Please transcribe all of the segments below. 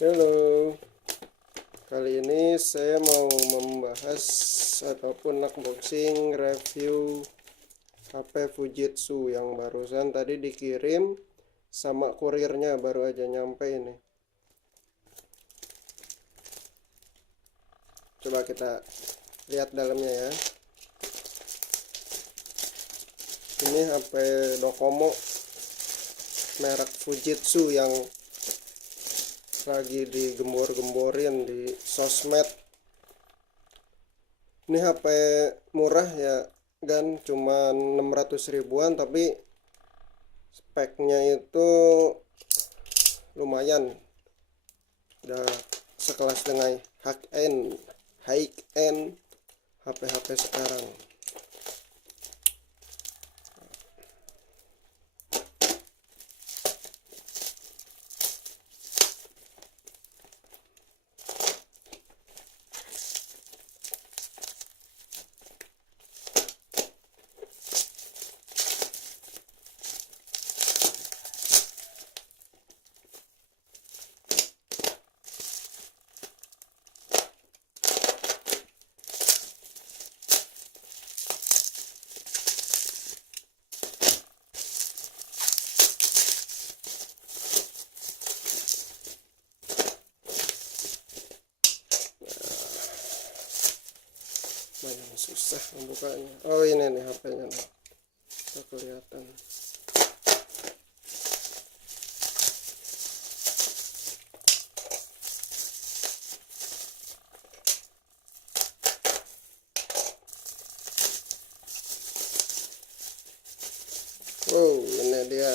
Halo, kali ini saya mau membahas ataupun unboxing review HP Fujitsu yang barusan tadi dikirim sama kurirnya, baru aja nyampe ini. Coba kita lihat dalamnya ya. Ini HP Docomo merek Fujitsu yang lagi digembor-gemborin di sosmed. Ini HP murah ya kan, cuma 600 ribuan, tapi speknya itu lumayan, udah sekelas dengan high-end HP-HP sekarang. Banyak susah membukanya. Oh, ini nih HP-nya nih. Nggak kelihatan. Wow, ini dia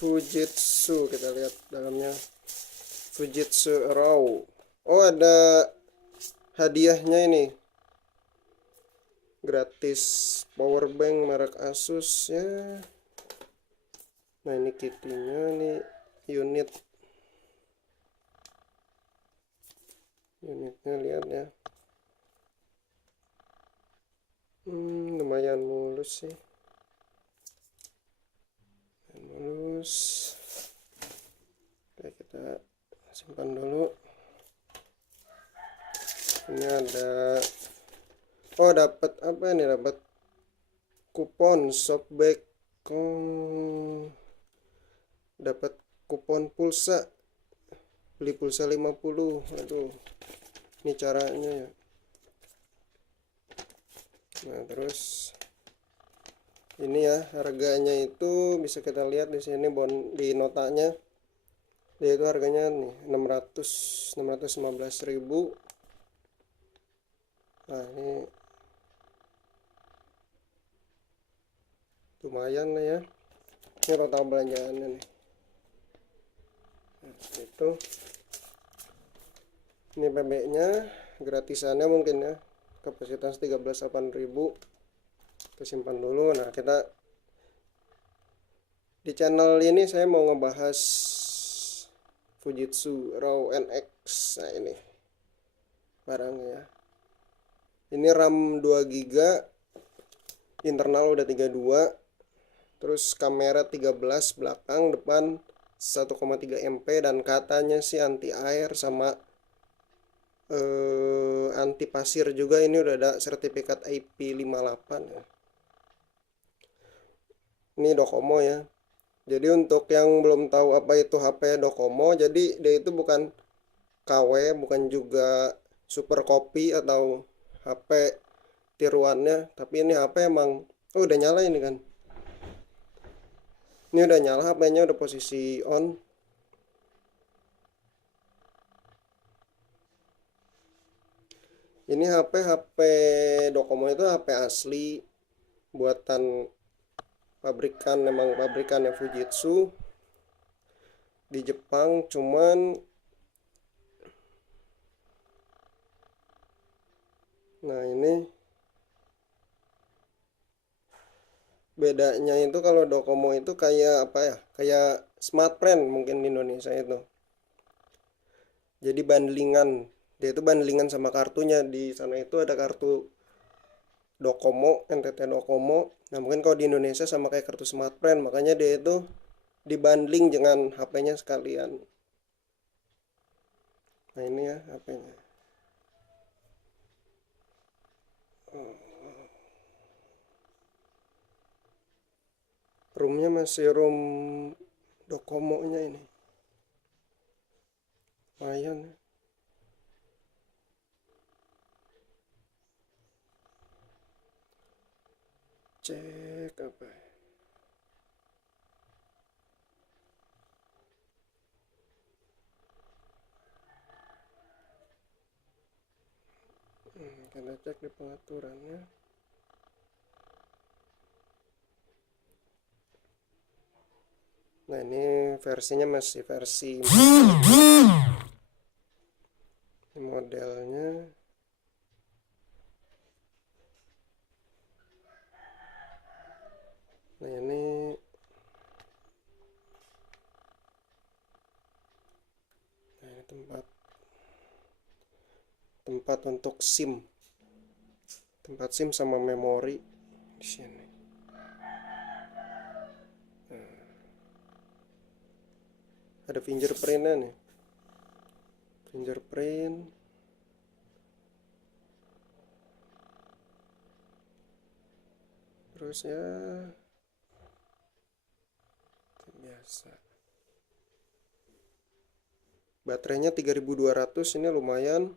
Fujitsu. Kita lihat dalamnya. Fujitsu Raw. Oh, ada hadiahnya ini, gratis power bank merek Asus ya. Nah, ini kitnya nih, unitnya lihat ya. Lumayan mulus sih, Oke, kita simpan dulu. Ini ada, oh, dapat apa ini, dapat kupon softback, dapat kupon pulsa, beli pulsa 50. Aduh, ini caranya ya. Nah, terus ini ya, harganya itu bisa kita lihat di sini di notanya. Dia itu harganya nih 615 ribu. Nah, ini lumayan lah ya. Ini total belanjaannya nih. Nah, itu ini PB nya gratisannya mungkin ya, kapasitas 13.800. Kita simpan dulu. Nah, kita di channel ini saya mau ngebahas Fujitsu Raw NX. Nah, ini barangnya. Ini RAM 2 GB, internal udah 32, terus kamera 13 belakang, depan 1,3 MP, dan katanya sih anti air sama anti pasir juga. Ini udah ada sertifikat IP58 ya. Ini Docomo ya. Jadi untuk yang belum tahu apa itu HP Docomo, jadi dia itu bukan KW, bukan juga super copy atau HP tiruannya, tapi ini HP emang, oh, udah nyala ini kan. Ini udah nyala, HP-nya udah posisi on. Ini HP Docomo itu HP asli, buatan pabrikan, memang pabrikannya Fujitsu di Jepang. Cuman nah, ini bedanya itu kalau Docomo itu kayak apa ya, kayak Smartfren mungkin di Indonesia itu. Jadi bundlingan, dia itu bundlingan sama kartunya. Di sana itu ada kartu Docomo, NTT Docomo. Nah, mungkin kalau di Indonesia sama kayak kartu Smartfren, makanya dia itu dibanding dengan HP-nya sekalian. Nah ini ya HP-nya. Roomnya masih room Docomo-nya ini. Lumayan ya. Cek apa ya? Kita cek di pengaturannya. Nah ini versinya masih versi modelnya. Nah ini tempat untuk SIM, tempat SIM sama memori di sini. Ada fingerprintnya nih, fingerprint. Terus ya biasa. Baterainya 3200, ini lumayan.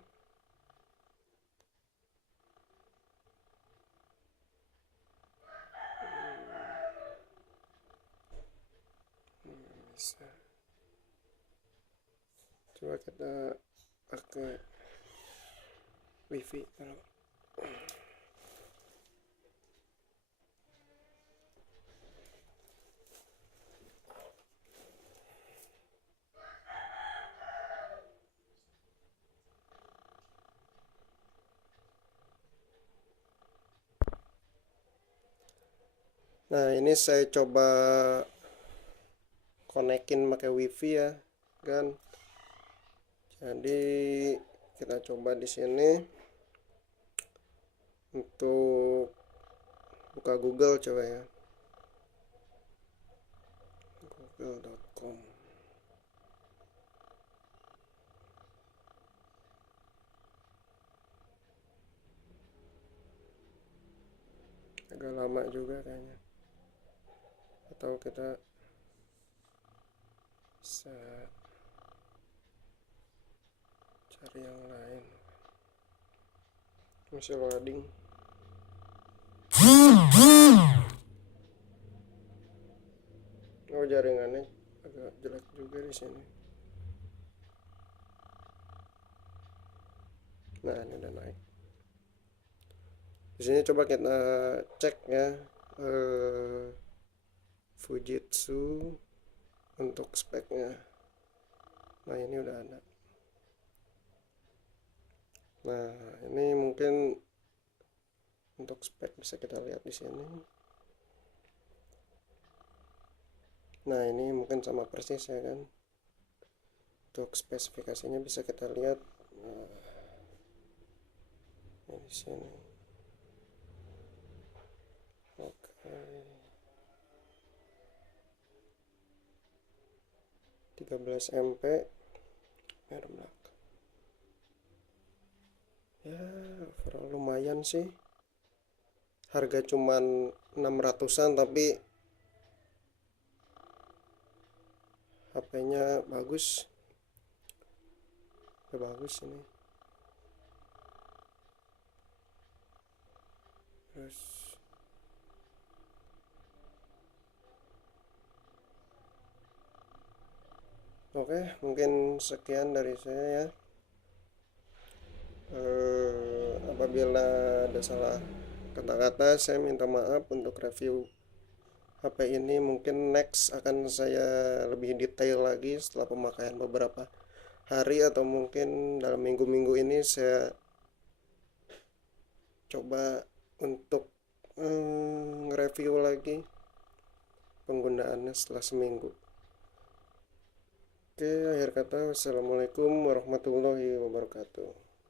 Bisa. Coba kita pakai wifi kalau nah ini saya coba konekin pakai wifi ya kan. Jadi kita coba di sini untuk buka Google, coba ya, google.com. Agak lama juga kayaknya, atau kita bisa cari yang lain. Masih loading. Oh, jaringannya agak jelek juga di sini. Nah ini udah naik. Di sini coba kita cek ya, Fujitsu untuk speknya. Nah ini udah ada. Nah ini mungkin untuk spek bisa kita lihat di sini. Nah ini mungkin sama persis ya kan. Untuk spesifikasinya bisa kita lihat. Nah, ini di sini. Oke. 13 MP merek belakang. Ya overall lumayan sih, harga cuman 600-an tapi HP-nya bagus, bagus ini. Terus oke, mungkin sekian dari saya ya. Apabila ada salah kata-kata saya minta maaf. Untuk review HP ini mungkin next akan saya lebih detail lagi setelah pemakaian beberapa hari, atau mungkin dalam minggu-minggu ini saya coba untuk nge-review lagi penggunaannya setelah seminggu. Oke, akhir kata, wassalamualaikum warahmatullahi wabarakatuh.